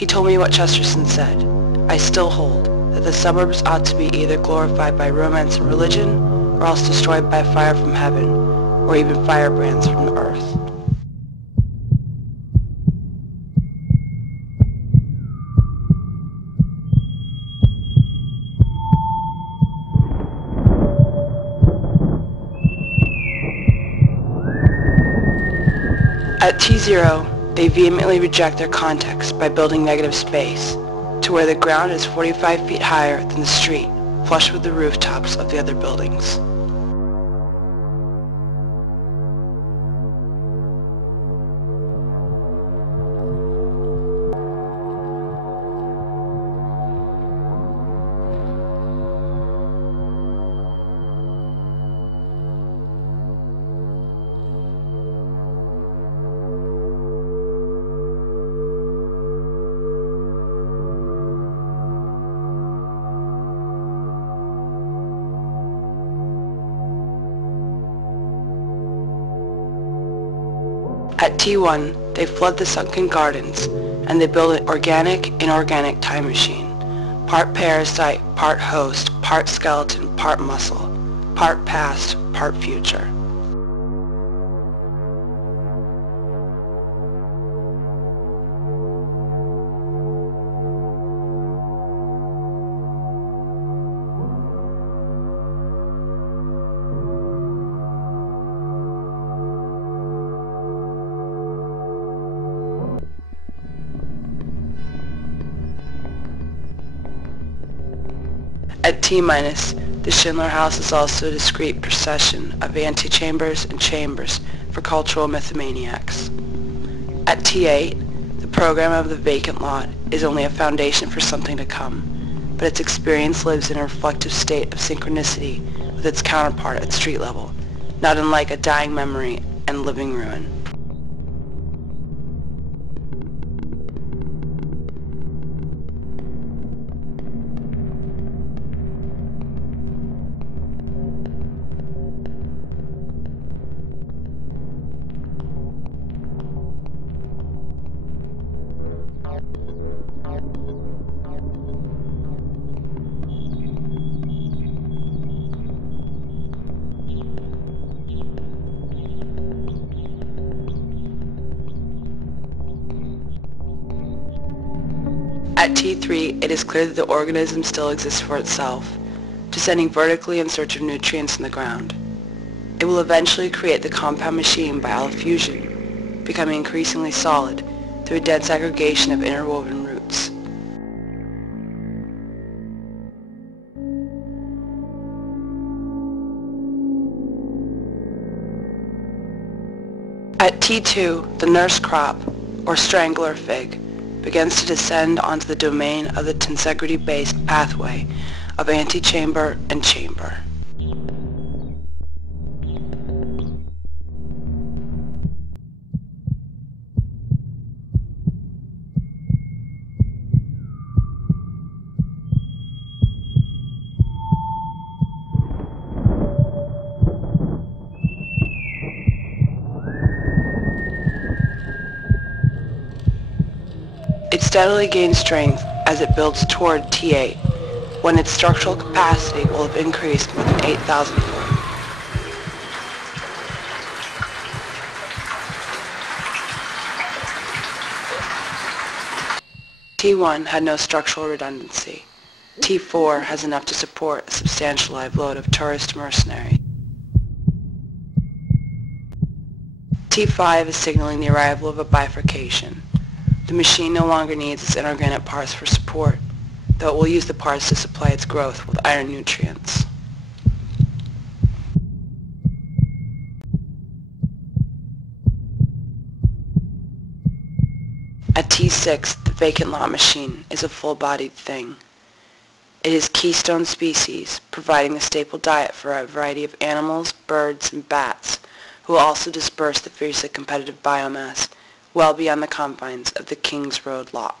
He told me what Chesterton said. I still hold that the suburbs ought to be either glorified by romance and religion, or else destroyed by fire from heaven, or even firebrands from the earth. At T0, they vehemently reject their context by building negative space, to where the ground is 45 feet higher than the street, flush with the rooftops of the other buildings. At T1, they flood the sunken gardens, and they build an organic, inorganic time machine. Part parasite, part host, part skeleton, part muscle, part past, part future. At T-, the Schindler House is also a discrete procession of antechambers and chambers for cultural mythomaniacs. At T8, the program of the vacant lot is only a foundation for something to come, but its experience lives in a reflective state of synchronicity with its counterpart at street level, not unlike a dying memory and living ruin. At T3, it is clear that the organism still exists for itself, descending vertically in search of nutrients in the ground. It will eventually create the compound machine by allofusion, becoming increasingly solid through a dense aggregation of interwoven roots. At T2, the nurse crop, or strangler fig, begins to descend onto the domain of the tensegrity-based pathway of antechamber and chamber. It steadily gains strength as it builds toward T8, when its structural capacity will have increased more than 8,000-fold. T1 had no structural redundancy. T4 has enough to support a substantial live load of tourist mercenaries. T5 is signaling the arrival of a bifurcation. The machine no longer needs its inorganic parts for support, though it will use the parts to supply its growth with iron nutrients. At T6, the vacant lot machine is a full-bodied thing. It is keystone species, providing the staple diet for a variety of animals, birds, and bats, who will also disperse the fiercely competitive biomass well beyond the confines of the King's Road lot.